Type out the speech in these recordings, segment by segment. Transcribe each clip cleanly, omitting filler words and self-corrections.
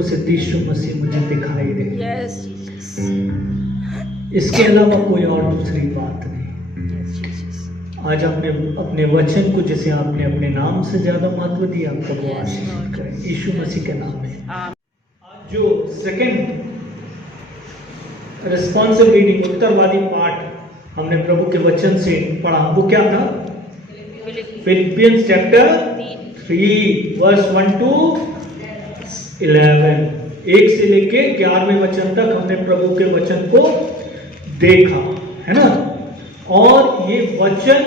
प्रभु से यीशु मसीह मुझे दिखाई दे। Yes, Jesus. इसके अलावा कोई और दूसरी बात नहीं। Yes, Jesus. आज आपने अपने वचन को, जिसे आपने अपने नाम से ज्यादा महत्व दिया, आपको वो Yes, आशीष Lord. करें यीशु मसीह के नाम में। Amen. आज जो सेकंड रिस्पॉन्सिव रीडिंग, उत्तरवादी पाठ हमने प्रभु के वचन से पढ़ा, वो क्या था? फिलिपियंस चैप्टर 3 वर्स 1 to 11, 1 से लेके 11वें वचन तक हमने प्रभु के वचन को देखा, है ना। और ये वचन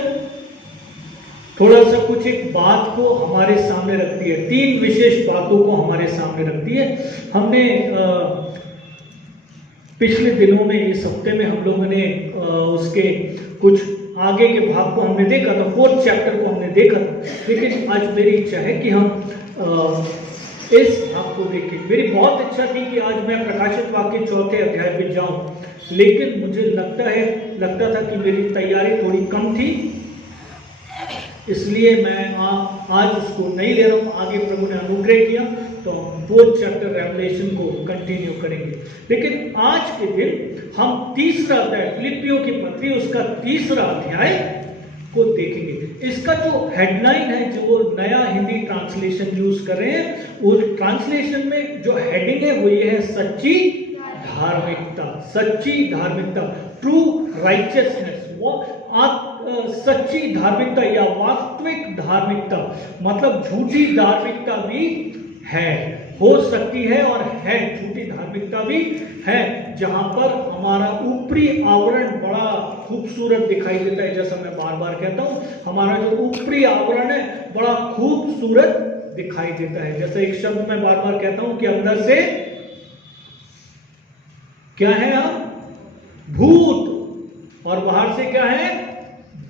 थोड़ा सा कुछ एक बात को हमारे सामने रखती है, 3 विशेष बातों को हमारे सामने रखती है। हमने पिछले दिनों में, इस हफ्ते में हम लोगों ने उसके कुछ आगे के भाग को हमने देखा था, 4th चैप्टर को हमने देखा था। लेकिन आज मेरी इच्छा है कि हम इस भाग को देखें। मेरी बहुत इच्छा थी कि आज मैं प्रकाशित वाक्य 4थे अध्याय पे जाऊं, लेकिन मुझे लगता था कि मेरी तैयारी थोड़ी कम थी, इसलिए मैं आज उसको नहीं ले रहा हूँ। आगे प्रभु ने अनुग्रह किया तो हम 4th चैप्टर रेवलेशन को कंटिन्यू करेंगे। लेकिन आज के दिन हम तीसरा अध्याय, फिलिपियों की पत्री, उसका तीसरा अध्याय को देखेंगे। इसका जो हेडलाइन है, जो नया हिंदी ट्रांसलेशन यूज कर रहे हैं, उस ट्रांसलेशन में जो हेडिंग है वो ये है, सच्ची धार्मिकता। सच्ची धार्मिकता, ट्रू राइचियसनेस। वो सच्ची धार्मिकता या वास्तविक धार्मिकता, मतलब झूठी धार्मिकता भी है, हो सकती है और है, झूठी धार्मिकता भी है, जहां पर हमारा ऊपरी आवरण बड़ा खूबसूरत दिखाई देता है। जैसा मैं बार बार कहता हूं, हमारा जो ऊपरी आवरण है बड़ा खूबसूरत दिखाई देता है। जैसे एक शब्द मैं बार बार कहता हूं कि अंदर से क्या है? हम भूत, और बाहर से क्या है?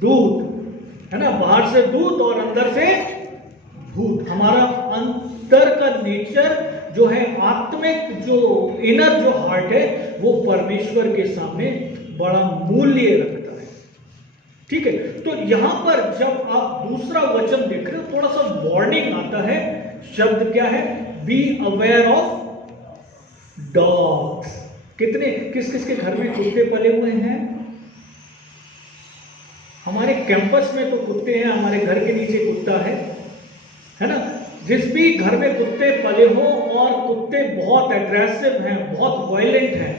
दूत, है ना। बाहर से दूत और अंदर से भूत। हमारा अंतर का नेचर जो है, आत्मिक जो इनर जो हार्ट है, वो परमेश्वर के सामने बड़ा मूल्य रखता है। ठीक है, तो यहां पर जब आप दूसरा वचन देख रहे हो, थोड़ा सा वार्निंग आता है। शब्द क्या है? Be aware of dogs. किस किस के घर में कुत्ते पले हुए हैं? हमारे कैंपस में तो कुत्ते हैं, हमारे घर के नीचे कुत्ता है ना। जिस भी घर में कुत्ते पले हो और कुत्ते बहुत एग्रेसिव हैं, बहुत वायलेंट हैं,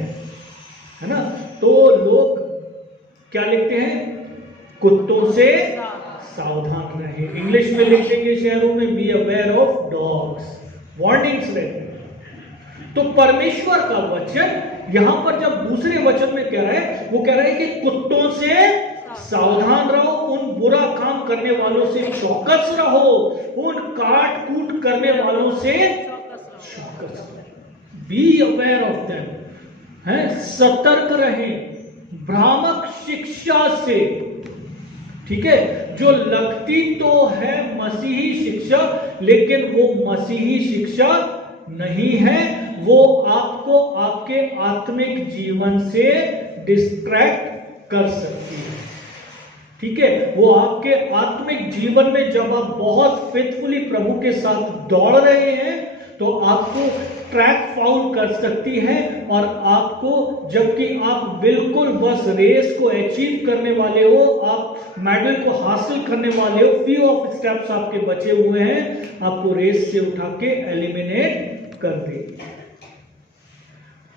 है ना, तो लोग क्या लिखते हैं? कुत्तों से सावधान रहें। इंग्लिश में लिख देंगे शहरों में, be aware of dogs, warnings रहते हैं। तो परमेश्वर का वचन यहां पर जब दूसरे वचन में कह रहा है, वो कह रहा है कि कुत्तों से सावधान रहो, उन बुरा काम करने वालों से चौकस रहो, उन काट कूट करने वालों से चौकस रहो। बी अवेयर ऑफ देम, है, सतर्क रहें भ्रामक शिक्षा से। ठीक है, जो लगती तो है मसीही शिक्षा, लेकिन वो मसीही शिक्षा नहीं है। वो आपको आपके आत्मिक जीवन से डिस्ट्रैक्ट कर सकती है। ठीक है, वो आपके आत्मिक जीवन में जब आप बहुत फेथफुली प्रभु के साथ दौड़ रहे हैं, तो आपको ट्रैक फाउल कर सकती है, और आपको, जबकि आप बिल्कुल बस रेस को अचीव करने वाले हो, आप मेडल को हासिल करने वाले हो, फ्यू ऑफ स्टेप्स आपके बचे हुए हैं, आपको रेस से उठा के एलिमिनेट कर देगी।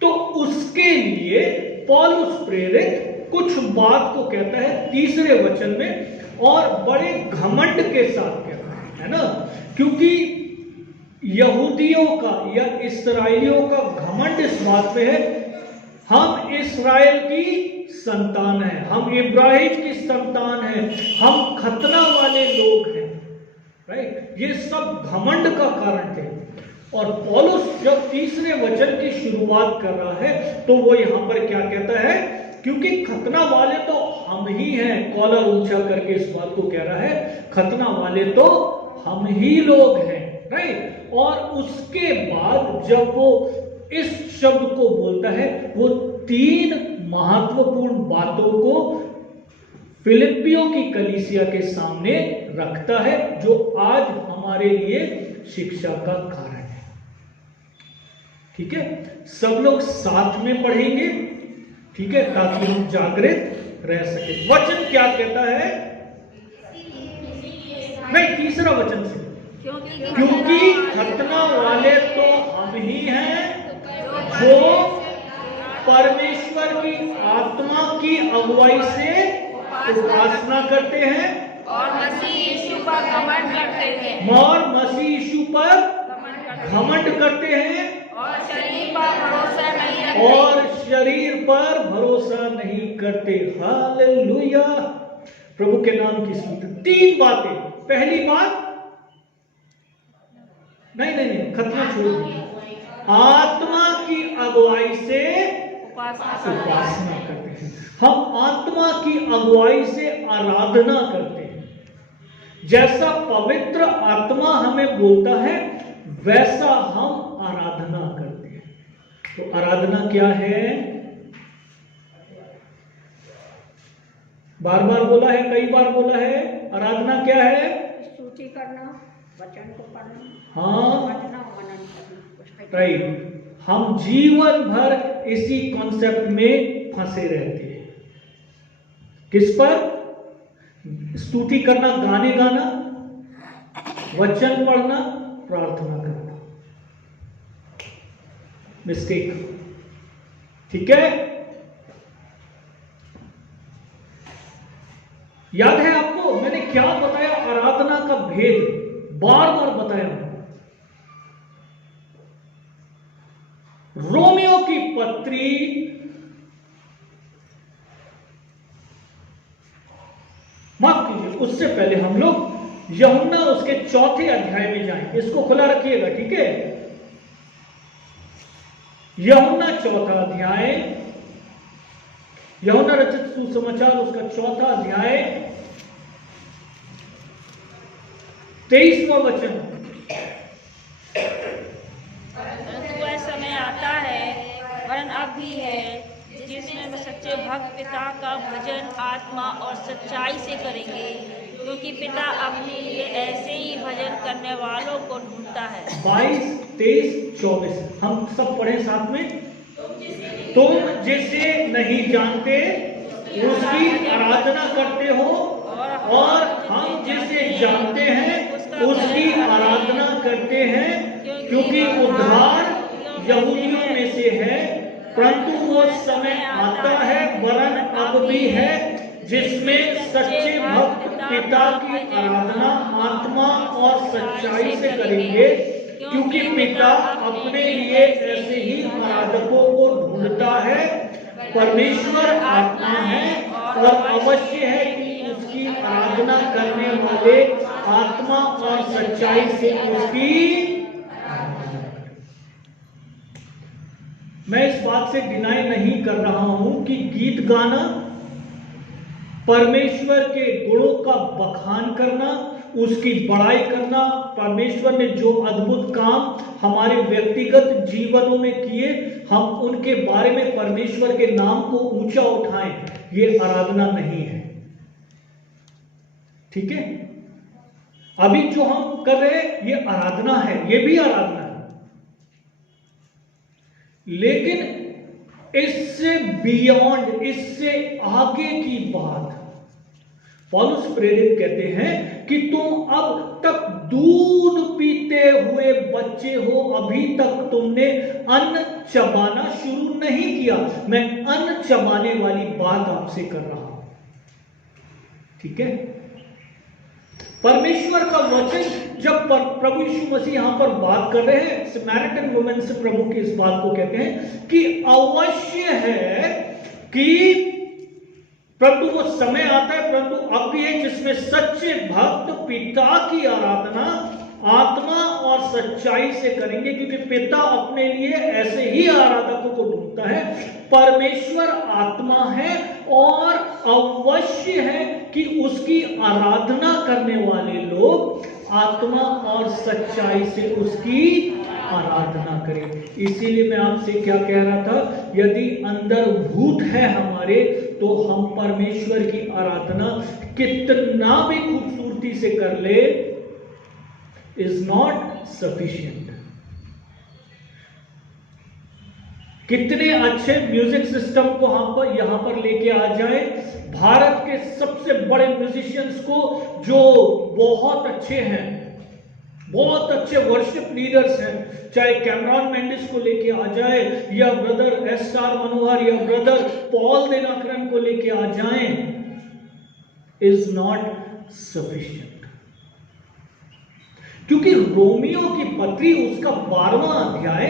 तो उसके लिए पौलुस प्रेरित कुछ बात को कहता है तीसरे वचन में, और बड़े घमंड के साथ कहता है ना, क्योंकि यहूदियों का या इस्राएलियों का घमंड इस बात पे है, हम इस्राएल की संतान हैं, हम इब्राहिम की संतान हैं, हम खतना वाले लोग हैं, राइट। ये सब घमंड का कारण थे। और पौलुस जब तीसरे वचन की शुरुआत कर रहा है, तो वो यहां पर क्या कहता है? क्योंकि खतना वाले तो हम ही हैं, कॉलर ऊंचा करके इस बात को कह रहा है, खतना वाले तो हम ही लोग हैं, राइट। और उसके बाद जब वो इस शब्द को बोलता है, वो 3 महत्वपूर्ण बातों को फिलिपियों की कलीसिया के सामने रखता है, जो आज हमारे लिए शिक्षा का कारण है। ठीक है, सब लोग साथ में पढ़ेंगे, ठीक है, ताकि हम जागृत रह सके। वचन क्या कहता है? नहीं, तीसरा वचन से, क्योंकि खतना वाले तो हम ही हैं जो परमेश्वर की आत्मा की अगुवाई से उपासना करते हैं और मसीह यीशु पर घमंड करते हैं, और मसीह यीशु पर घमंड करते हैं, और शरीर पर भरोसा नहीं रखते, और शरीर पर भरोसा नहीं करते। हालेलुया, प्रभु के नाम की स्तुति। तीन बातें। पहली बात, नहीं, खतना छोड़ दीजिए। आत्मा की अगुवाई से उपासना करते हैं। हम आत्मा की अगुवाई से आराधना करते हैं। जैसा पवित्र आत्मा हमें बोलता है वैसा हम आराधना करते हैं। तो आराधना क्या है? बार बार बोला है, कई बार बोला है, आराधना क्या है? स्तुति करना, वचन को पढ़ना, हाँ, समझना, मनन करना। राइट। हम जीवन भर इसी कॉन्सेप्ट में फंसे रहते हैं। किस पर? स्तुति करना, गाने गाना, वचन पढ़ना, प्रार्थना करना। मिस्टेक, ठीक है? याद है आपको मैंने क्या बताया? आराधना का भेद बार बार बताया। रोमियो की पत्री माफ कीजिए, उससे पहले हम लोग यूहन्ना उसके 4 अध्याय में जाएं। इसको खुला रखिएगा, ठीक है? यूहन्ना 4 अध्याय, यूहन्ना रचित सुसमाचार उसका 4 अध्याय 23वां वचन। परंतु वह समय आता है, वरन अब भी है, जिसमें वे सच्चे भक्त पिता का भजन आत्मा और सच्चाई से करेंगे, क्योंकि पिता अपने लिए ऐसे ही भजन करने वालों को ढूंढता है। 22, 23, 24 हम सब पढ़े साथ में। तुम जिसे नहीं जानते उसकी आराधना करते हो, और हम जिसे जानते हैं उसकी आराधना करते हैं, क्योंकि उद्धार यहूदियों में से है। परंतु वो समय आता है, वरन अब भी है, जिसमें सच्चे भक्त पिता की आराधना आत्मा और सच्चाई से करेंगे, क्योंकि पिता अपने लिए ऐसे ही आराधकों को ढूंढता है। परमेश्वर आत्मा है, और अवश्य है कि उसकी आराधना करने वाले आत्मा और सच्चाई से उसकी। मैं इस बात से डिनाई नहीं कर रहा हूं कि गीत गाना, परमेश्वर के गुणों का बखान करना, उसकी बड़ाई करना, परमेश्वर ने जो अद्भुत काम हमारे व्यक्तिगत जीवनों में किए, हम उनके बारे में परमेश्वर के नाम को ऊंचा उठाएं, ये आराधना नहीं है। ठीक है? अभी जो हम कर रहे हैं ये आराधना है, ये भी आराधना है, लेकिन इससे बियॉन्ड, इससे आगे की बात पौलुस प्रेरित कहते हैं कि तुम अब तक दूध पीते हुए बच्चे हो, अभी तक तुमने अन्न चबाना शुरू नहीं किया। मैं अन्न चबाने वाली बात आपसे कर रहा हूं। ठीक है? परमेश्वर का वचन जब प्रभु यीशु मसीह यहां पर बात कर रहे हैं, समैरिटन वुमन से प्रभु की इस बात को कहते हैं कि अवश्य है कि परंतु वो समय आता है, परंतु अब भी है, जिसमें सच्चे भक्त पिता की आराधना आत्मा और सच्चाई से करेंगे, क्योंकि पिता अपने लिए ऐसे ही आराधकों को ढूंढता है। परमेश्वर आत्मा है और अवश्य है कि उसकी आराधना करने वाले लोग आत्मा और सच्चाई से उसकी आराधना करें। इसीलिए मैं आपसे क्या कह रहा था, यदि अंदर भूत है हमारे, तो हम परमेश्वर की आराधना कितना भी खूबसूरती से कर ले, इज नॉट सफिशिएंट। कितने अच्छे म्यूजिक सिस्टम को यहाँ पर लेके आ जाए, भारत के सबसे बड़े म्यूजिशियंस को जो बहुत अच्छे हैं, बहुत अच्छे वर्शिप लीडर्स हैं, चाहे कैमरॉन मेंडिस को लेके आ जाए या ब्रदर एस.आर. मनोहर या ब्रदर पॉल दिनकरन को लेके आ जाए, इज नॉट सफिशिएंट। क्योंकि रोमियो की पत्री उसका 12वां अध्याय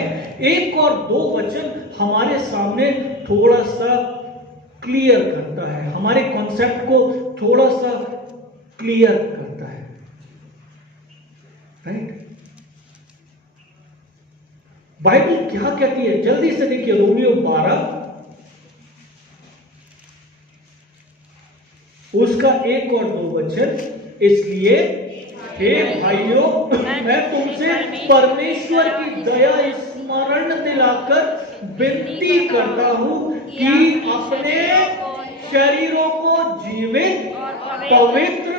1 और 2 वचन हमारे सामने थोड़ा सा क्लियर करता है, हमारे कॉन्सेप्ट को थोड़ा सा क्लियर करता है, राइट? बाइबल क्या कहती है, जल्दी से देखिए रोमियो 12 उसका 1 और 2 वचन। इसलिए हे भाइयों, मैं तुमसे परमेश्वर की दया स्मरण दिलाकर विनती करता हूं कि अपने शरीरों को जीवित, पवित्र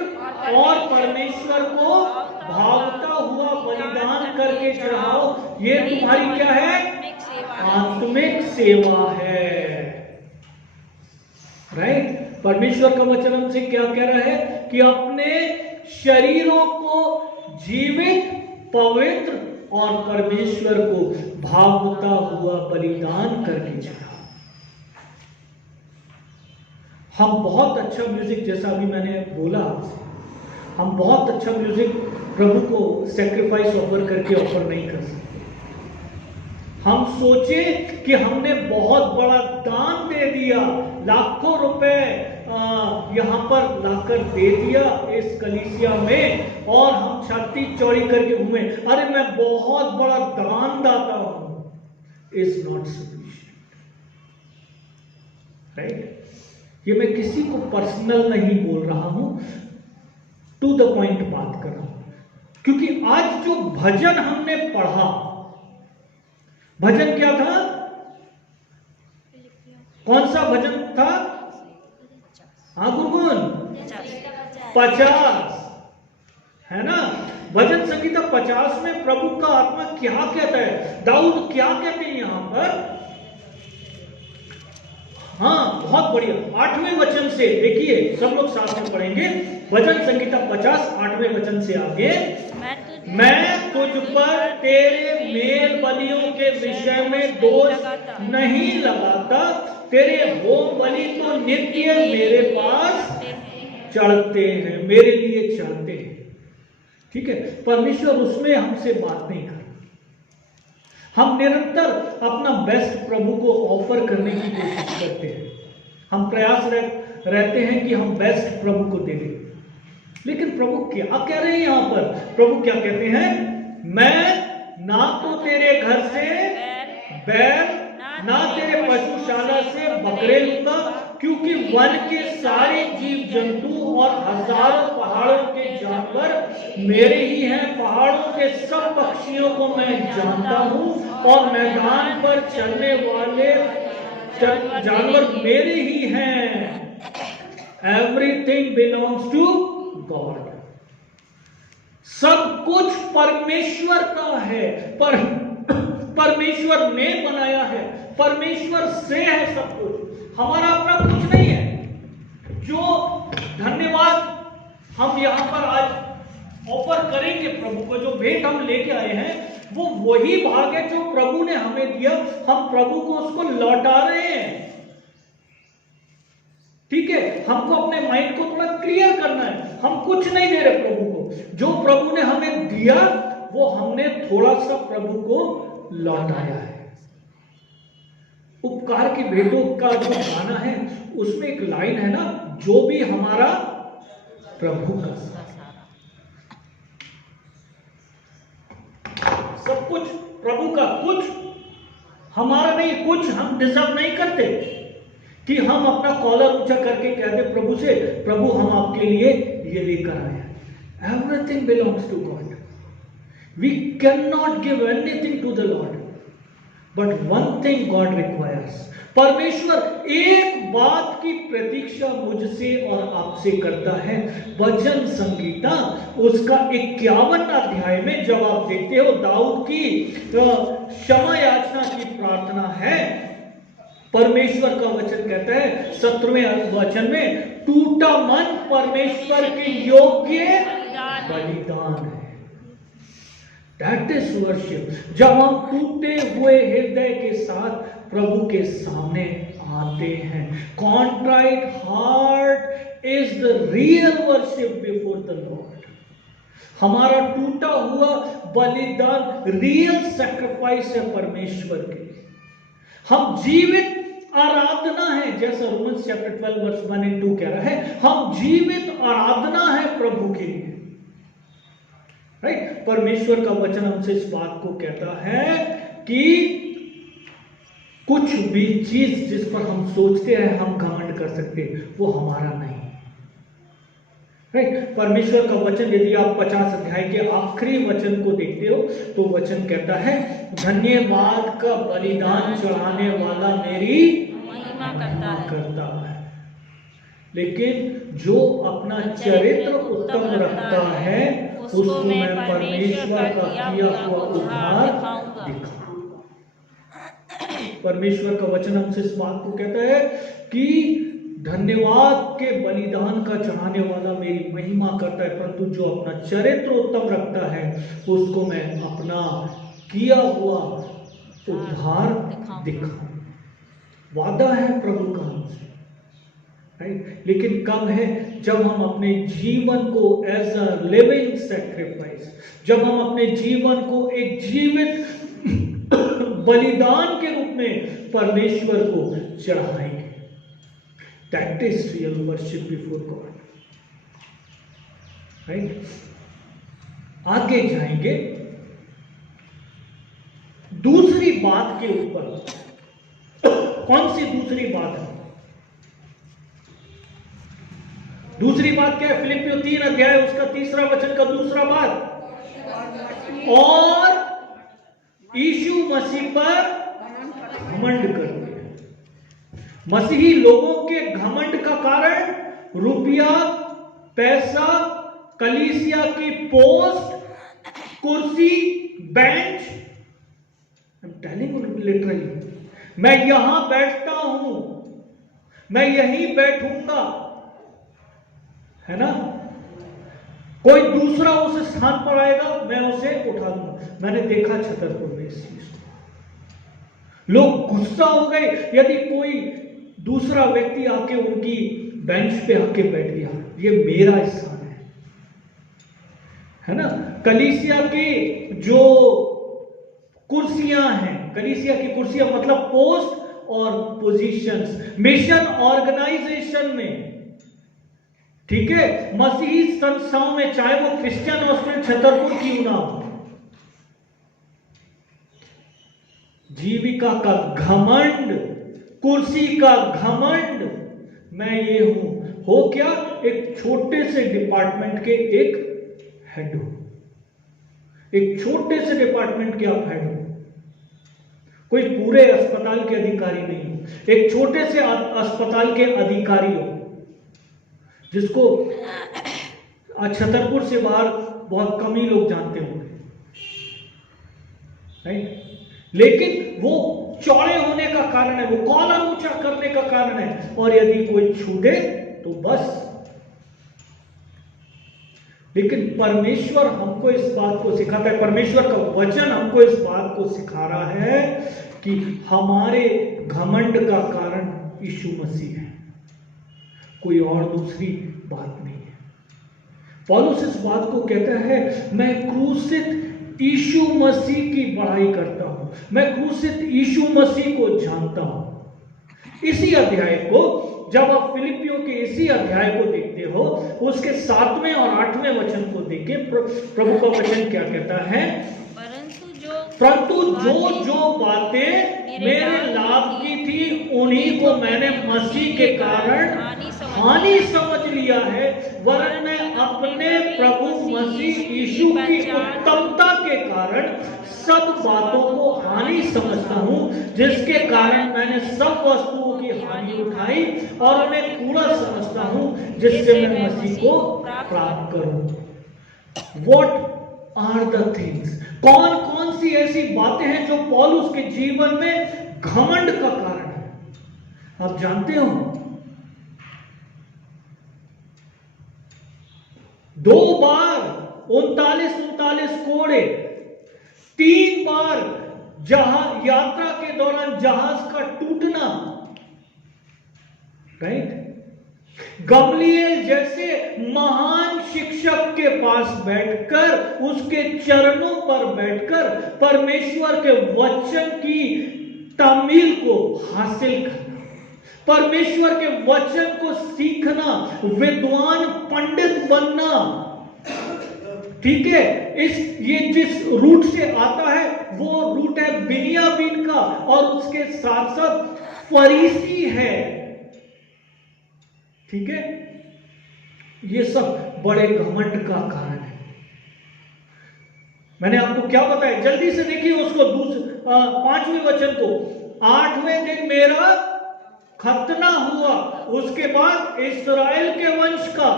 और परमेश्वर को भावता हुआ बलिदान करके चढ़ाओ। ये तुम्हारी क्या है? आत्मिक सेवा है, राइट? परमेश्वर का वचन हमसे क्या कह रहा है कि अपने शरीरों को जीवित, पवित्र और परमेश्वर को भावता हुआ बलिदान करके चढ़ाओ। हम बहुत अच्छा म्यूजिक, जैसा अभी मैंने बोला आपसे, हम बहुत अच्छा म्यूजिक प्रभु को सैक्रिफाइस ऑफर करके ऑफर नहीं कर सकते। हम सोचे कि हमने बहुत बड़ा दान दे दिया, लाखों रुपए यहां पर लाकर दे दिया इस कलीसिया में, और हम छाती चौड़ी करके घूमे, अरे मैं बहुत बड़ा दान दाता हूं, इज नॉट सफिशिएंट, राइट? ये मैं किसी को पर्सनल नहीं बोल रहा हूं, टू द पॉइंट बात कर रहा हूं। क्योंकि आज जो भजन हमने पढ़ा, भजन क्या था? कौन सा भजन था? हाँ गुरगुन, 50 है ना? भजन संगीता 50 में प्रभु का आत्मा क्या कहता है, दाऊद क्या कहते हैं यहां पर? हाँ बहुत बढ़िया, 8वें वचन से देखिए, सब लोग साथ में पढ़ेंगे। भजन संगीता 50 8वें वचन से आगे, मैं तुझ पर तेरे मेल बलियों के विषय में दोष नहीं लगाता, तेरे होम बलि तो नित्य मेरे पास चढ़ते हैं, मेरे लिए चढ़ते हैं। ठीक है, परमेश्वर उसमें हमसे बात नहीं कर, हम निरंतर अपना बेस्ट प्रभु को ऑफर करने की कोशिश करते हैं, हम प्रयास रहते हैं कि हम बेस्ट प्रभु को दें। लेकिन प्रभु क्या कह रहे हैं यहां पर? प्रभु क्या कहते हैं? मैं ना तो तेरे घर से बैल, ना तेरे पशुशाला से बकरे लूंगा, क्योंकि वन के सारे जीव जंतु और हजारों पहाड़ों के जानवर मेरे ही हैं। पहाड़ों के सब पक्षियों को मैं जानता हूं, और मैदान पर चलने वाले जानवर मेरे ही हैं। एवरीथिंग बिलोंग्स टू गॉड, सब कुछ परमेश्वर का है, परमेश्वर ने बनाया है, परमेश्वर से है सब कुछ, हमारा अपना कुछ नहीं है। जो धन्यवाद हम यहां पर आज ऑफर करेंगे प्रभु को, जो भेंट हम लेके आए हैं, वो वही भाग है जो प्रभु ने हमें दिया, हम प्रभु को उसको लौटा रहे हैं। ठीक है, हमको अपने माइंड को थोड़ा क्लियर करना है, हम कुछ नहीं दे रहे प्रभु को, जो प्रभु ने हमें दिया वो हमने थोड़ा सा प्रभु को लौटाया है। उपकार की भेंटों का जो गाना है उसमें एक लाइन है ना, जो भी हमारा प्रभु का, सब कुछ प्रभु का, कुछ हमारा नहीं, कुछ हम डिजर्व नहीं करते कि हम अपना कॉलर ऊंचा करके कहते प्रभु से, प्रभु हम आपके लिए ये लेकर आए हैं। Everything belongs to God, we can not give anything to the Lord, but one thing God requires. परमेश्वर एक बात की प्रतीक्षा मुझसे और आपसे करता है। भजन संगीता उसका 51 अध्याय में जब आप देखते हो, दाऊद की क्षमा याचना की प्रार्थना है, परमेश्वर का वचन कहता है 17वें वचन में, टूटा मन परमेश्वर के योग्य बलिदान है। That is worship। जब हम टूटे हुए हृदय के साथ प्रभु के सामने आते हैं, contrite heart is the real worship before the Lord। हमारा टूटा हुआ बलिदान रियल सैक्रिफाइस है परमेश्वर के। हम जीवित आराधना है, जैसा रोमन्स चैप्टर 12 वर्स 1 और 2 कह रहा है, हम जीवित आराधना है प्रभु के लिए, राइट। परमेश्वर का वचन हमसे इस बात को कहता है कि कुछ भी चीज जिस पर हम सोचते हैं हम घमंड कर सकते हैं, वो हमारा नहीं, राइट। परमेश्वर का वचन, यदि आप 50 अध्याय के आखिरी वचन को देखते हो तो वचन कहता है, धन्यवाद का बलिदान चढ़ाने वाला मेरी महिमा करता है। लेकिन जो अपना चरित्र उत्तम रखता है उसको मैं परमेश्वर का किया हुआ उद्धार दिखाऊंगा। परमेश्वर का वचन हमसे इस बात को कहता है कि धन्यवाद के बलिदान का चढ़ाने वाला मेरी महिमा करता है, परंतु जो अपना चरित्र उत्तम रखता है उसको मैं अपना किया हुआ उद्धार दिखाऊं। वादा है प्रभु का हमसे, राइट। लेकिन कब है? जब हम अपने जीवन को एज अ लिविंग सैक्रिफाइस, जब हम अपने जीवन को एक जीवित बलिदान के रूप में परमेश्वर को चढ़ाएंगे। That is real worship before God, right? आगे जाएंगे दूसरी बात के ऊपर। कौन सी दूसरी बात है? दूसरी बात क्या है? फिलिपियों 3 अध्याय उसका 3 वचन का दूसरा बात, और यीशु मसीह पर घमंड करते। मसीही लोगों के घमंड का कारण रुपया, पैसा, कलीसिया की पोस्ट, कुर्सी, bench. I'm telling you literally, मैं यहां बैठता हूं, मैं यहीं बैठूंगा, है ना। कोई दूसरा उस स्थान पर आएगा, मैं उसे उठा दूंगा। मैंने देखा छतरपुर में इस चीज को, लोग गुस्सा हो गए यदि कोई दूसरा व्यक्ति आके उनकी बेंच पे आके बैठ गया। ये मेरा स्थान है ना। कलीसिया की जो कुर्सियां हैं, कलीसिया की कुर्सियां मतलब पोस्ट और पोजीशंस, मिशन ऑर्गेनाइजेशन में, ठीक है, मसीही संस्थाओं में, चाहे वो क्रिश्चियन हॉस्पिटल छतरपुर क्यों ना हो, जीविका का घमंड, कुर्सी का घमंड, मैं ये हूं। हो क्या? एक छोटे से डिपार्टमेंट के एक हेड हो, एक छोटे से डिपार्टमेंट के आप हेड हो, कोई पूरे अस्पताल के अधिकारी नहीं हो, एक छोटे से अस्पताल के अधिकारी हो, जिसको छतरपुर से बाहर बहुत कम ही लोग जानते होंगे, राइट। लेकिन वो चौड़े होने का कारण है, वो कॉलर ऊंचा करने का कारण है, और यदि कोई छू दे तो बस। लेकिन परमेश्वर हमको इस बात को सिखाता है, परमेश्वर का वचन हमको इस बात को सिखा रहा है कि हमारे घमंड का कारण यीशु मसीह है, कोई और दूसरी बात नहीं है। पौलुस इस बात को कहता है, मैं क्रूसित यीशु मसीह की बड़ाई करता हूं, मैं क्रूसित यीशु मसीह को जानता हूं। इसी अध्याय को जब आप फिलिपियों के इसी अध्याय को देखते हो, उसके 7वें और 8वें वचन को देखें, प्रभु का वचन क्या कहता है? परंतु जो बातें मेरे लाभ की थी उन्हीं को मैंने मसीह के कारण हानि समझ लिया है, वरन मैं अपने प्रभु मसीह यीशु की उत्तमता के कारण सब बातों को हानि समझता हूं, जिसके कारण मैंने सब वस्तुओं की हानि उठाई और उन्हें कूड़ा समझता हूं, जिससे मैं मसीह को प्राप्त करूं। What are the things? कौन कौन सी ऐसी बातें हैं जो पौलुस के जीवन में घमंड का कारण है? आप जानते हो, 2 बार 39 कोड़े, 3 बार जहाज यात्रा के दौरान जहाज का टूटना, राइट। गमलीएल जैसे महान शिक्षक के पास बैठकर, उसके चरणों पर बैठकर परमेश्वर के वचन की तामील को हासिल करना, परमेश्वर के वचन को सीखना, विद्वान पंडित बनना, ठीक है। ये जिस रूट से आता है वो रूट है बिन्यामीन का, और उसके साथ साथ फरीसी है, ठीक है। ये सब बड़े घमंड का कारण है। मैंने आपको क्या बताया, जल्दी से देखिए उसको, 5वें वचन को। 8वें दिन मेरा खतना हुआ, उसके बाद इस्राएल के वंश का,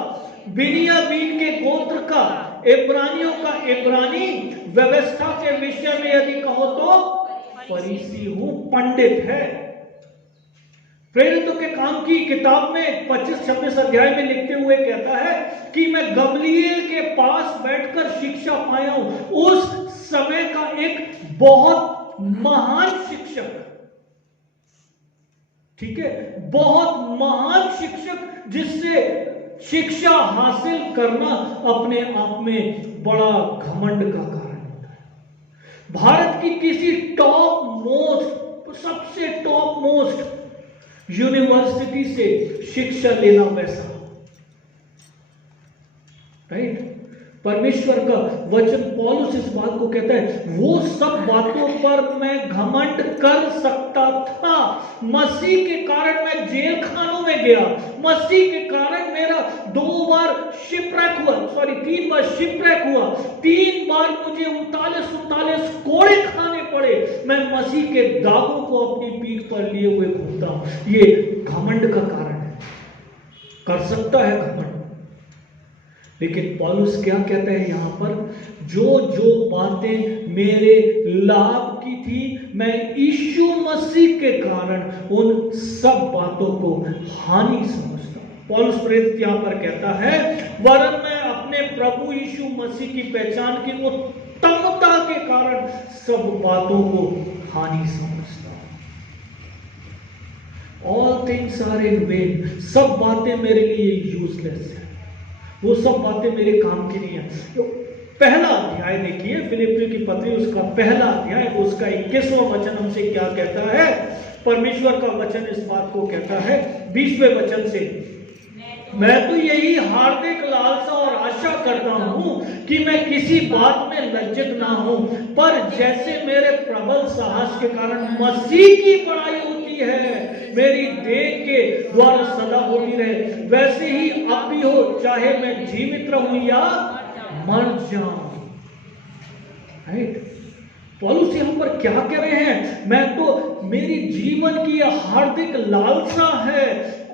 बिन्यामीन के गोत्र का, इब्रानियों का इब्रानी, व्यवस्था के विषय में यदि कहो तो फरीसी हूं, पंडित है। प्रेरितों के काम की किताब में 25-26 अध्याय में लिखते हुए कहता है कि मैं गमलीएल के पास बैठकर शिक्षा पाया हूं, उस समय का एक बहुत महान शिक्षक, ठीक है, बहुत महान शिक्षक, जिससे शिक्षा हासिल करना अपने आप में बड़ा घमंड का कारण होता है। भारत की किसी टॉप मोस्ट, सबसे टॉप मोस्ट यूनिवर्सिटी से शिक्षा लेना वैसा, राइट। परमेश्वर का वचन, पौलुस इस बात को कहता है, वो सब बातों पर मैं घमंड कर सकता था, मसीह के कारण मैं जेल खानों में गया, मसीह के कारण मेरा 3 बार शिपरैक हुआ, 3 बार मुझे 39 कोड़े खाने पड़े, मैं मसीह के दागों को अपनी पीठ पर लिए हुए घूमता हूं। ये घमंड का कारण है, कर सकता है घमंड। लेकिन पौलुस क्या कहता है यहां पर, जो जो बातें मेरे लाभ की थी, मैं यीशु मसीह के कारण उन सब बातों को हानि समझता हूं। पौलुस प्रेरित यहां पर कहता है, वरन मैं अपने प्रभु यीशु मसीह की पहचान की उत्तमता के कारण सब बातों को हानि समझता हूं। All things are in vain, सब बातें मेरे लिए यूजलेस है, वो सब बातें मेरे काम की नहीं है। तो पहला अध्याय देखिए, फिलिप्पियों की पत्री, उसका पहला अध्याय, उसका 21वां वचन हमसे क्या कहता है। परमेश्वर का वचन इस बात को कहता है 20वें वचन से, मैं तो यही हार्दिक लालसा और आशा करता हूं कि मैं किसी बात में लज्जित ना हूं, पर जैसे मेरे प्रबल साहस के कारण मसीह की बड़ाई होती है, मेरी देह के द्वारा सदा होती रहे, वैसे ही अब भी हो, चाहे मैं जीवित रहूं या मर जाऊं। राइट। पौलुस यहां पर क्या कह रहे हैं, मैं तो, मेरी जीवन की यह हार्दिक लालसा है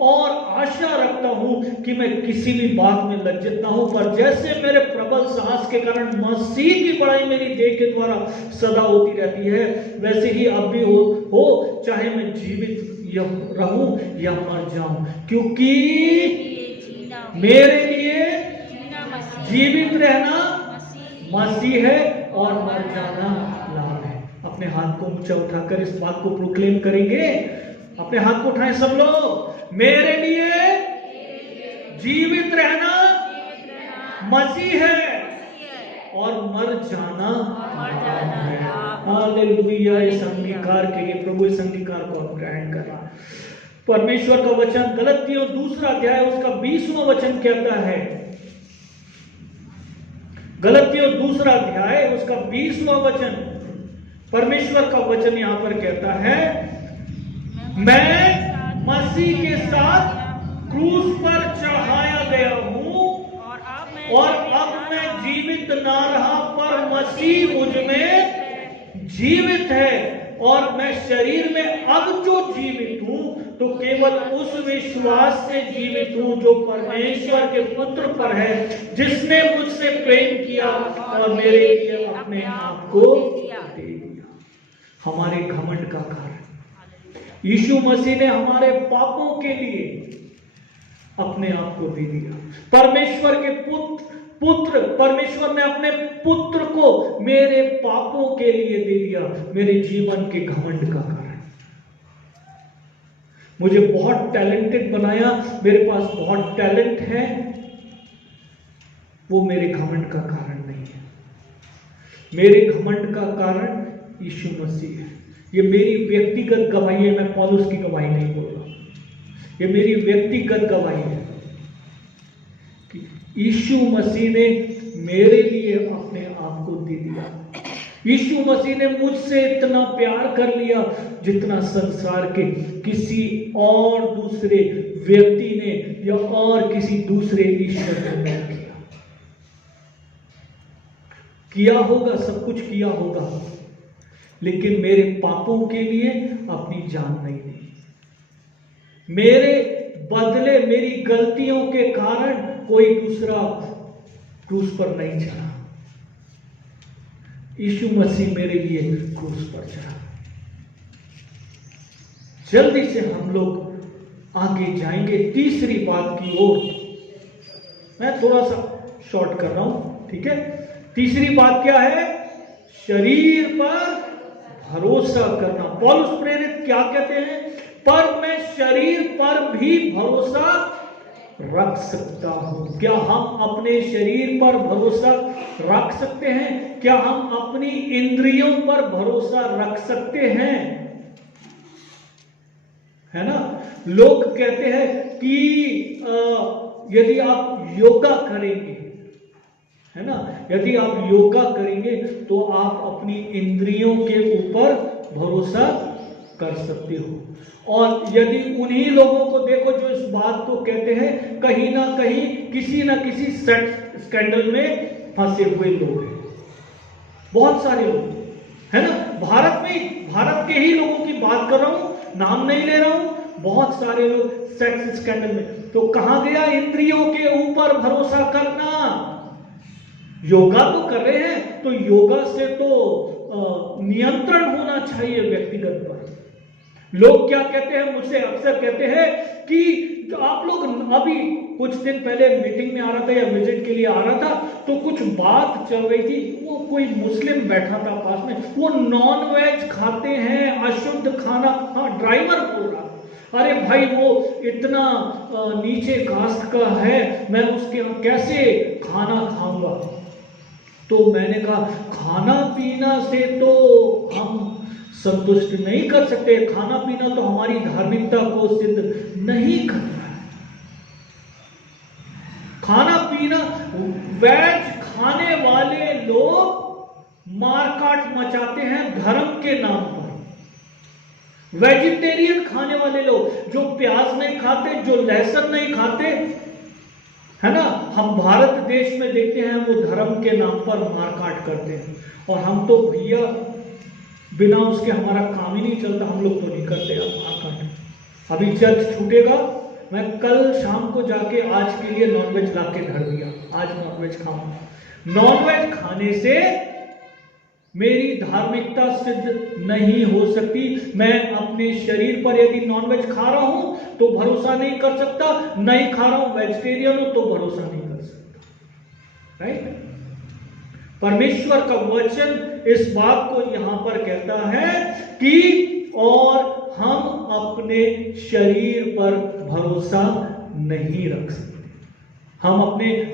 और आशा रखता हूं कि मैं किसी भी बात में लज्जित ना हूं, पर जैसे मेरे प्रबल साहस के कारण मसीह की बड़ाई मेरी देह के द्वारा सदा होती रहती है, वैसे ही अब भी हो चाहे मैं जीवित रहूं या मर जाऊं, क्योंकि मेरे लिए जीवित रहना मसीह है और मर जाना लाभ है। अपने हाथ को ऊंचा उठाकर इस बात को प्रोक्लेम करेंगे, अपने हाथ को उठाएं सब लोग, मेरे लिए जीवित रहना मसीह है और मर जाना है। हालेलुया। इस अंगीकार के लिए प्रभु इस अंगीकार को हम ग्रहण करें। परमेश्वर का वचन गलतियों 2 अध्याय उसका 20वां वचन कहता है, गलतियों 2 अध्याय उसका 20वां वचन, परमेश्वर का वचन यहां पर कहता है, मैं मसीह के साथ क्रूस पर चढ़ाया गया हूं और अब मैं जीवित ना रहा, पर मसीह मुझ में जीवित है, और मैं शरीर में अब जो जीवित हूं तो केवल उस विश्वास से जीवित हूं जो परमेश्वर के पुत्र पर है, जिसने मुझसे प्रेम किया और मेरे लिए अपने आप को दे दिया। हमारे घमंड का कारण, यीशु मसीह ने हमारे पापों के लिए अपने आप को दे दिया। परमेश्वर के पुत्र परमेश्वर ने अपने पुत्र को मेरे पापों के लिए दे दिया, मेरे जीवन के घमंड का कारण। मुझे बहुत टैलेंटेड बनाया, मेरे पास बहुत टैलेंट है, वो मेरे घमंड का कारण नहीं है। मेरे घमंड का कारण यीशु मसीह है। ये मेरी व्यक्तिगत गवाही है, मैं पौलुस की गवाही नहीं बोल रहा, ये मेरी व्यक्तिगत गवाही है कि यीशु मसीह ने मेरे लिए अपने आप को दे दिया। यीशु मसीह ने मुझसे इतना प्यार कर लिया जितना संसार के किसी और दूसरे व्यक्ति ने या और किसी दूसरे ईश्वर ने नहीं किया होगा। सब कुछ किया होगा, लेकिन मेरे पापों के लिए अपनी जान नहीं दी। मेरे बदले, मेरी गलतियों के कारण कोई दूसरा क्रूस पर नहीं चढ़ा, यीशु मसीह मेरे लिए क्रूस पर चढ़ा। जल्दी से हम लोग आगे जाएंगे तीसरी बात की ओर। मैं थोड़ा सा शॉर्ट कर रहा हूं, ठीक है। तीसरी बात क्या है? शरीर पर भरोसा करना। पौलुस प्रेरित क्या कहते हैं? पर मैं शरीर पर भी भरोसा रख सकता हूं। क्या हम अपने शरीर पर भरोसा रख सकते हैं? क्या हम अपनी इंद्रियों पर भरोसा रख सकते हैं? है ना? लोग कहते हैं कि यदि आप योगा करेंगे, है ना, यदि आप योगा करेंगे तो आप अपनी इंद्रियों के ऊपर भरोसा कर सकते हो। और यदि उन्हीं लोगों को देखो जो इस बात को कहते हैं, कहीं ना कहीं किसी ना किसी सेक्स स्कैंडल में फंसे हुए लोग हैं, बहुत सारे लोग, है ना। भारत के ही लोगों की बात कर रहा हूं, नाम नहीं ले रहा हूं। बहुत सारे लोग सेक्स स्कैंडल में। तो कहां गया इंद्रियों के ऊपर भरोसा करना? योगा तो कर रहे हैं, तो योगा से तो नियंत्रण होना चाहिए व्यक्तिगत पर। लोग क्या कहते हैं, मुझसे अक्सर कहते हैं कि आप लोग, अभी कुछ दिन पहले मीटिंग में आ रहा था या विजिट के लिए आ रहा था, तो कुछ बात चल रही थी। वो कोई मुस्लिम बैठा था पास में, वो नॉन वेज खाते हैं, अशुद्ध खाना। हाँ, ड्राइवर बोल रहा, अरे भाई वो इतना नीचे कास्ट का है, मैं उसके कैसे खाना खाऊंगा? तो मैंने कहा, खाना पीना से तो हम संतुष्ट नहीं कर सकते, खाना पीना तो हमारी धार्मिकता को सिद्ध नहीं करता है। खाना पीना, वेज खाने वाले लोग मारकाट मचाते हैं धर्म के नाम पर। वेजिटेरियन खाने वाले लोग, जो प्याज नहीं खाते, जो लहसुन नहीं खाते, है ना, हम भारत देश में देखते हैं वो धर्म के नाम पर मारकाट करते हैं। और हम तो भैया बिना उसके हमारा काम ही नहीं चलता, हम लोग तो नहीं करते मारकाट। अभी चर्च छूटेगा, मैं कल शाम को जाके आज के लिए नॉनवेज ला के धर दिया, आज नॉनवेज खाऊंगा। नॉनवेज खाने से मेरी धार्मिकता सिद्ध नहीं हो सकती। मैं अपने शरीर पर यदि नॉनवेज खा रहा हूं तो भरोसा नहीं कर सकता, नहीं खा रहा हूं, वेजिटेरियन हूं तो भरोसा नहीं कर सकता। राइट? परमेश्वर का वचन इस बात को यहां पर कहता है कि और हम अपने शरीर पर भरोसा नहीं रख सकते।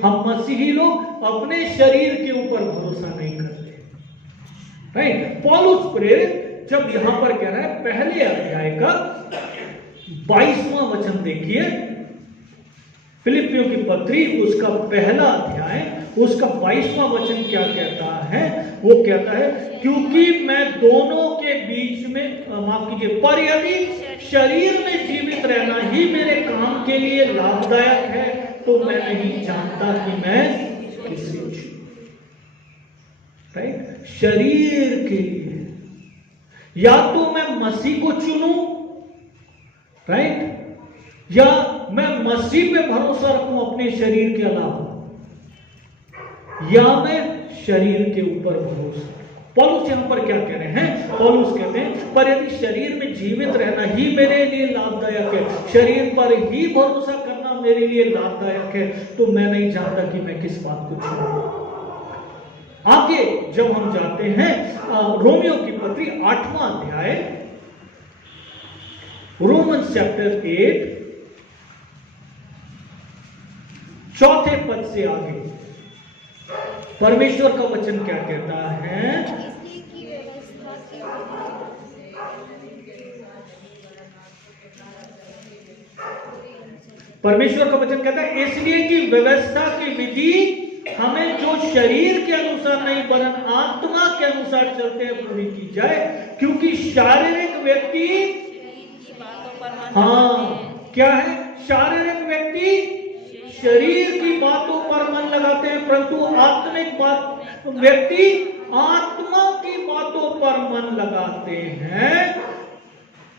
हम मसीही लोग अपने शरीर के ऊपर भरोसा नहीं करते। राइट? पौलुस प्रेरित जब यहां पर कह रहा है, पहले अध्याय का 22वां वचन देखिए, फिलिपियों की पत्री उसका पहला अध्याय उसका 22वां वचन क्या कहता है? वो कहता है, क्योंकि मैं दोनों के बीच में, माफ कीजिए, पर यदि शरीर में जीवित रहना ही मेरे काम के लिए लाभदायक है तो मैं नहीं जानता कि मैं किसे चुनूं। राइट? शरीर के लिए या तो मैं मसीह को चुनूं, राइट, या मैं मसीह पे भरोसा रखूं अपने शरीर के अलावा, या मैं शरीर के ऊपर भरोसा रखूं। पौलुस यहां पर क्या कह रहे हैं? पौलुस कहते हैं पर यदि शरीर में जीवित रहना ही मेरे लिए लाभदायक है, शरीर पर ही भरोसा करना मेरे लिए लाभदायक है, तो मैं नहीं जानता कि मैं किस बात को छोड़ूं। आगे जब हम जाते हैं रोमियो की पत्री 8वां अध्याय, रोमन्स चैप्टर 8 चौथे पद से आगे परमेश्वर का वचन क्या कहता है? परमेश्वर का वचन कहता है इसलिए कि व्यवस्था की विधि हमें जो शरीर के अनुसार नहीं वरन आत्मा के अनुसार चलते हैं पूरी की जाए, क्योंकि शारीरिक व्यक्ति क्या है? शारीरिक व्यक्ति शरीर की बातों पर मन लगाते हैं, परंतु आत्मिक व्यक्ति आत्मा की बातों पर मन लगाते हैं।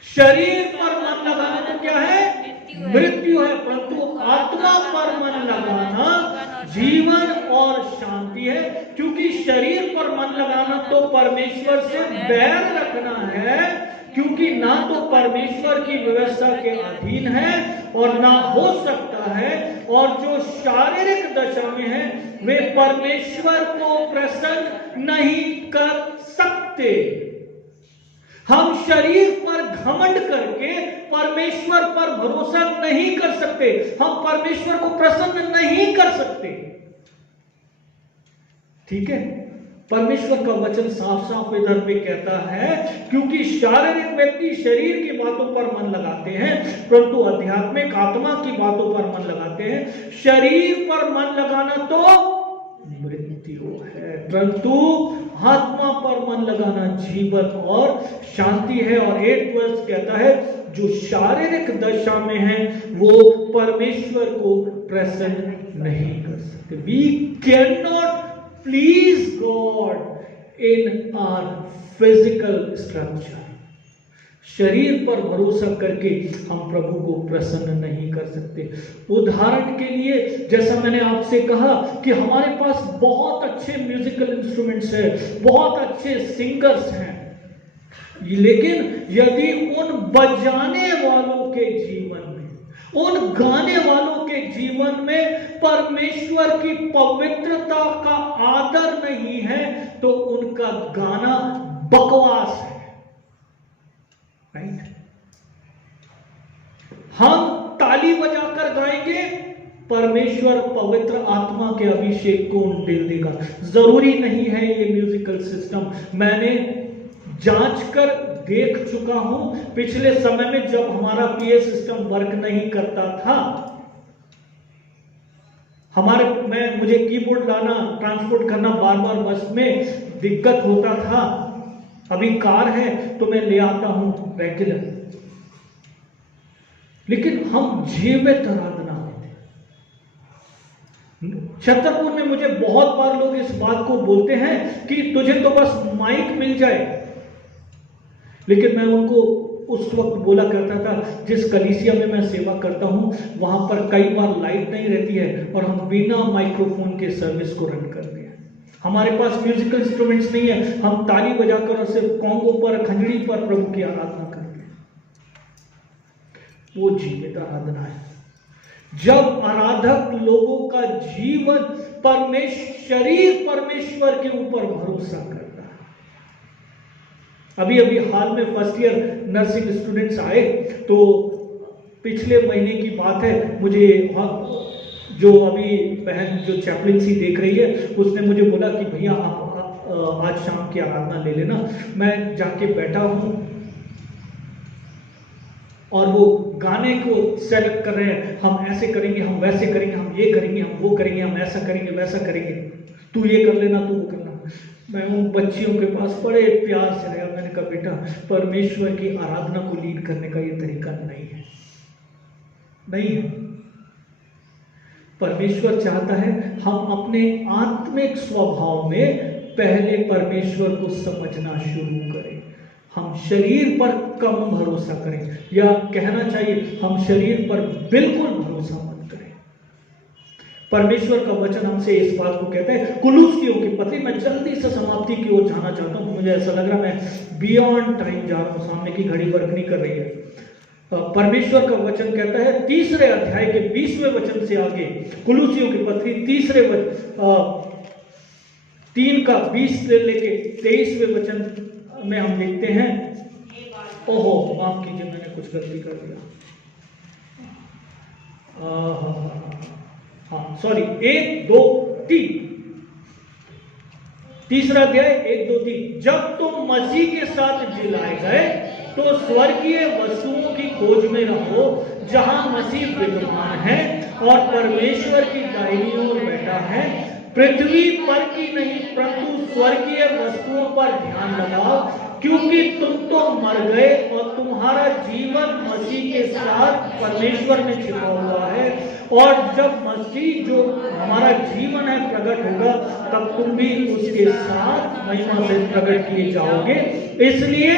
शरीर पर मन लगाना तो क्या है? मृत्यु है, परंतु आत्मा पर मन लगाना जीवन और शांति है। क्योंकि शरीर पर मन लगाना तो परमेश्वर से बैर रखना है, क्योंकि ना तो परमेश्वर की व्यवस्था के अधीन है और ना हो सकता है, और जो शारीरिक दशा में है वे परमेश्वर को प्रसन्न नहीं कर सकते। हम शरीर पर घमंड करके परमेश्वर पर भरोसा नहीं कर सकते, हम परमेश्वर को प्रसन्न नहीं कर सकते। ठीक है, परमेश्वर का वचन साफ साफ इधर पे कहता है क्योंकि शारीरिक व्यक्ति शरीर की बातों पर मन लगाते हैं, परंतु आध्यात्मिक आत्मा की बातों पर मन लगाते हैं। शरीर पर मन लगाना तो मृत्यु है, परंतु आत्मा पर मन लगाना जीवन और शांति है। और 8 वर्ष कहता है जो शारीरिक दशा में है वो परमेश्वर को प्रसन्न नहीं कर सकते। We can not please God in our physical structure. शरीर पर भरोसा करके हम प्रभु को प्रसन्न नहीं कर सकते। उदाहरण के लिए जैसा मैंने आपसे कहा कि हमारे पास बहुत अच्छे म्यूजिकल इंस्ट्रूमेंट्स हैं, बहुत अच्छे सिंगर्स हैं, लेकिन यदि उन बजाने वालों के जीवन में, उन गाने वालों के जीवन में परमेश्वर की पवित्रता का आदर नहीं है तो उनका गाना बकवास है। राइट? हम ताली बजाकर गाएंगे, परमेश्वर पवित्र आत्मा के अभिषेक को दिल देगा। जरूरी नहीं है ये म्यूजिकल सिस्टम। मैंने जांच कर देख चुका हूं, पिछले समय में जब हमारा पीए सिस्टम वर्क नहीं करता था, मुझे कीबोर्ड लाना, ट्रांसपोर्ट करना बार बार बस में दिक्कत होता था। अभी कार है तो मैं ले आता हूं रेगुलर, लेकिन हम जीवित आराधना होते। छतरपुर में मुझे बहुत बार लोग इस बात को बोलते हैं कि तुझे तो बस माइक मिल जाए, लेकिन मैं उनको उस वक्त बोला करता था जिस कलीसिया में मैं सेवा करता हूं वहां पर कई बार लाइट नहीं रहती है और हम बिना माइक्रोफोन के सर्विस को रन करते हैं। हमारे पास म्यूजिकल इंस्ट्रूमेंट्स नहीं है, हम ताली बजाकर और सिर्फ कॉन्गो पर, खंजड़ी पर प्रभु की आराधना करते हैं। वो जीवित आराधना है। जब आराधक लोगों का जीवन शरीर परमेश्वर के ऊपर भरोसा करता है। अभी अभी हाल में फर्स्ट ईयर नर्सिंग स्टूडेंट्स आए, तो पिछले महीने की बात है, मुझे जो अभी बहन जो चैपलिनसी देख रही है उसने मुझे बोला कि भैया आप आज शाम की आराधना ले लेना। मैं जाके बैठा हूं और वो गाने को सेलेक्ट कर रहे हैं, हम ऐसे करेंगे, हम वैसे करेंगे, हम ये करेंगे, हम वो करेंगे, हम ऐसा करेंगे, वैसा करेंगे, तू ये कर लेना, तू वो करना। मैं उन बच्चियों के पास बड़े प्यार से रहा। मैंने कहा बेटा, परमेश्वर की आराधना को लीड करने का ये तरीका नहीं है, नहीं है। परमेश्वर चाहता है हम अपने आत्मिक स्वभाव में पहले परमेश्वर को समझना शुरू करें। हम शरीर पर कम भरोसा करें, या कहना चाहिए हम शरीर पर बिल्कुल भरोसा मत करें। परमेश्वर का वचन हमसे इस बात को कहता है। कुलुस्सियों की पत्री, मैं जल्दी से समाप्ति की ओर जाना चाहता हूं, मुझे ऐसा लग रहा मैं बियॉन्ड टाइम जा रहा हूं, सामने की घड़ी वर्क नहीं कर रही है। परमेश्वर का वचन कहता है 3 अध्याय के 20वें वचन से आगे, कुलुस्सियों की पत्री 3:20 से लेके 23वें वचन में हम देखते हैं। ओहो, माफ कीजिए, मैंने कुछ गलती कर दिया। हाँ सॉरी, 1, 2, 3, 3 अध्याय 1, 2, 3। जब तुम मसीह के साथ जिलाए गए तो स्वर्गीय वस्तुओं की खोज में रहो, जहां मसीह विद्यमान है और परमेश्वर की दाहिनी ओर बैठा है। पृथ्वी पर की नहीं परंतु स्वर्गीय वस्तुओं पर ध्यान लगाओ, क्योंकि तुम तो मर गए और तुम्हारा जीवन मसीह के साथ परमेश्वर में छिपा हुआ है। और जब मसीह जो हमारा जीवन है प्रकट होगा, तब तुम भी उसके साथ महिमा से प्रकट किए जाओगे। इसलिए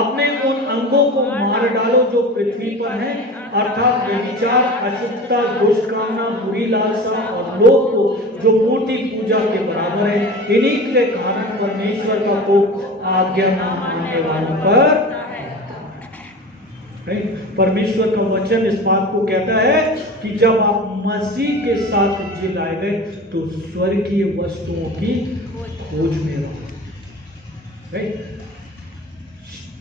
अपने उन अंगों को मार डालो जो पृथ्वी पर हैं, अर्थात व्यभिचार, अशुद्धता, दुष्ट कामना, बुरी लालसा और लोभ को, जो मूर्ति पूजा के बराबर है। इन्हीं के कारण परमेश्वर का कोप आज्ञा न मानने वालों पर। परमेश्वर का वचन इस बात को कहता है कि जब आप मसीह के साथ जिलाए गए तो स्वर्गीय वस्तुओं की खोज में रहो।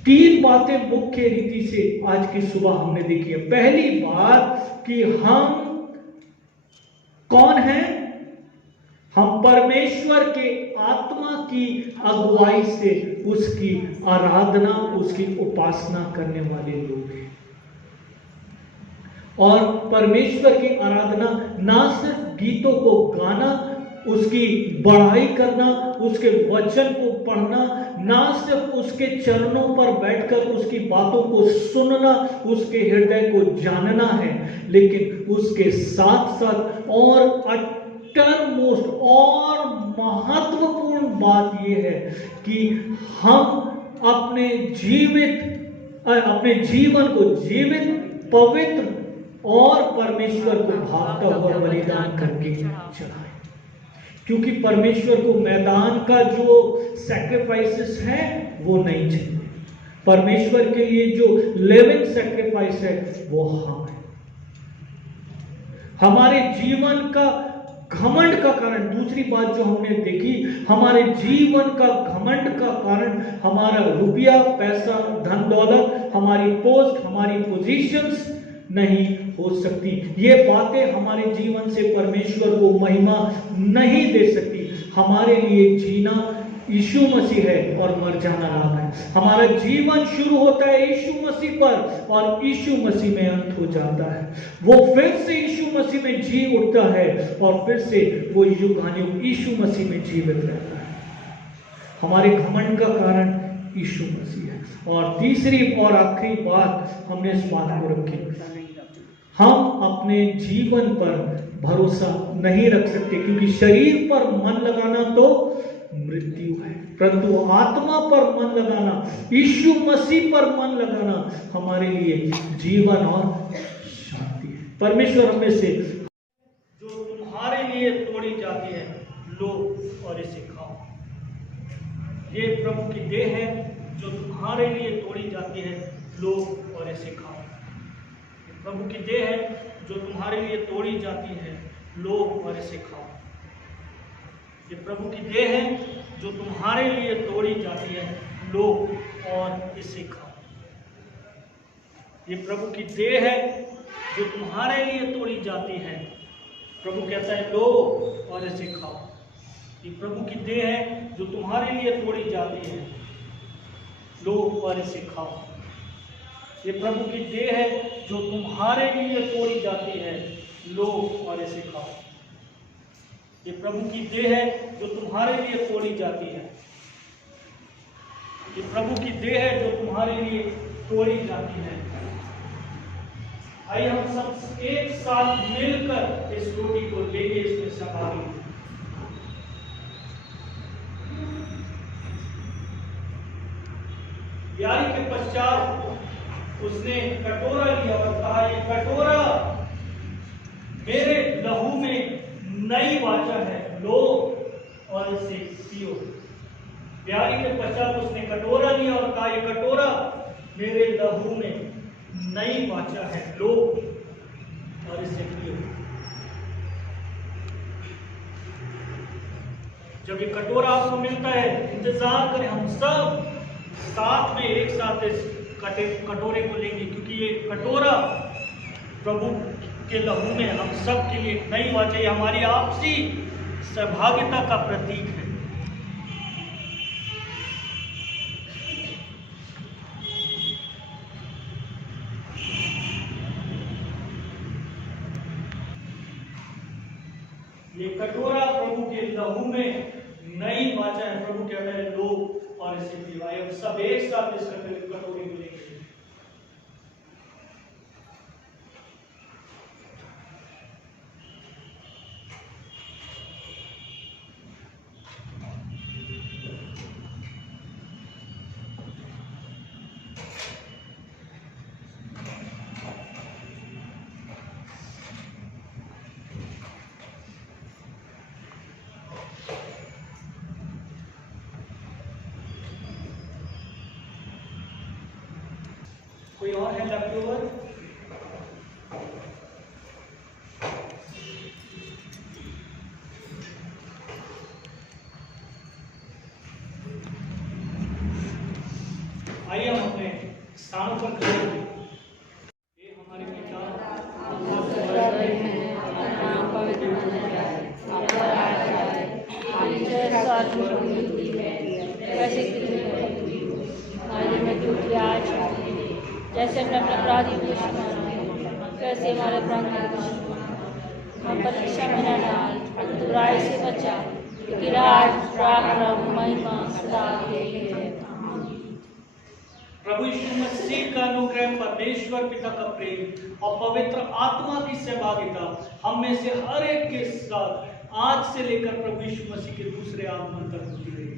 3 बातें मुख्य रीति से आज की सुबह हमने देखी है। पहली बात कि हम कौन हैं? हम परमेश्वर के आत्मा की अगुवाई से उसकी आराधना, उसकी उपासना करने वाले लोग हैं। और परमेश्वर की आराधना ना सिर्फ गीतों को गाना, उसकी बढ़ाई करना, उसके वचन को पढ़ना, ना सिर्फ उसके चरणों पर बैठकर उसकी बातों को सुनना, उसके हृदय को जानना है, लेकिन उसके साथ साथ और मोस्ट और महत्वपूर्ण बात यह है कि हम अपने जीवन को जीवित, पवित्र और परमेश्वर को भावता हुआ बलिदान करके चढ़ाएं। क्योंकि परमेश्वर को मैदान का जो सैक्रिफाइसेस है वो नहीं चाहिए। परमेश्वर के लिए जो लिविंग सैक्रिफाइस है वो हम है। हमारे जीवन का घमंड का कारण, दूसरी बात जो हमने देखी, हमारे जीवन का घमंड का कारण हमारा रुपया, पैसा, धन दौलत, हमारी पोस्ट, हमारी पोजीशंस नहीं हो सकती। ये बातें हमारे जीवन से परमेश्वर को महिमा नहीं दे सकती। हमारे लिए जीना यीशु मसीह है और मर जाना लाभ है। हमारा जीवन शुरू होता है यीशु मसीह पर और यीशु मसीह में अंत हो जाता है। वो फिर से यीशु मसीह में जी उठता है और फिर से वो युगानुयुग यीशु मसीह में जीवित रहता है। हमारे घमंड का कारण यीशु मसीह है। और तीसरी और आखिरी बात हमने इस बात को रखी, हम अपने जीवन पर भरोसा नहीं रख सकते, क्योंकि शरीर पर मन लगाना तो मृत्यु है, परंतु आत्मा पर मन लगाना, यीशु मसीह पर मन लगाना हमारे लिए जीवन और शांति है। परमेश्वर हमें से जो तुम्हारे लिए तोड़ी जाती है, लो और इसे खाओ। ये प्रभु की देह है जो तुम्हारे लिए तोड़ी जाती है, लो और इसे खाओ। प्रभु की देह है जो तुम्हारे लिए तोड़ी जाती है, लो और इसे खाओ। ये प्रभु की देह है जो तुम्हारे लिए तोड़ी जाती है, लो और इसे खाओ। ये प्रभु की देह है जो तुम्हारे लिए तोड़ी जाती है, प्रभु कहता है लो और इसे खाओ। ये प्रभु की देह है जो तुम्हारे लिए तोड़ी जाती है, लो और इसे खाओ। ये प्रभु की देह है जो तुम्हारे लिए तोड़ी जाती है, लो और इसे खाओ। ये प्रभु की देह है जो तुम्हारे लिए तोड़ी जाती है। ये प्रभु की देह है जो तुम्हारे लिए तोड़ी जाती है। आइए हम सब एक साथ मिलकर इस रोटी को लेके इसमें सहभागी। यारी के पश्चात उसने कटोरा लिया और कहा, ये कटोरा मेरे लहू में नई वाचा है, लो और इसे पियो। प्यारी के पश्चात उसने कटोरा लिया और कहा, ये कटोरा मेरे लहू में नई वाचा है, लो और इसे पियो। जब ये कटोरा आपको मिलता है, इंतजार करें, हम सब साथ में एक साथ इस कटोरे को लेंगे, क्योंकि ये कटोरा प्रभु के लहू में हम सब के लिए नई वाचा, ये हमारी आपसी सहभागिता का प्रतीक है। ये कटोरा प्रभु के लहू में नई वाचा है। प्रभु कहता है, लो और इसे पियो। आइए हम सब एक साथ इस कटोरे को लेंगे। कोई और है लेफ्ट ओवर? आइए हम अपने स्थानों पर खड़े हों। ये हमारे पिता जैसे हमने अपने अपराधी को क्षमा वैसे हमारे अपराध हम परीक्षा में न डाल, बुराई से बचा, क्योंकि राज, पराक्रम, महिमा सदा के लिए है। प्रभु यीशु मसीह का अनुग्रह, परमेश्वर पिता का प्रेम और पवित्र आत्मा की सहभागिता हम में से हर एक के साथ आज से लेकर प्रभु यीशु मसीह के दूसरे आगमन तक होती रहे।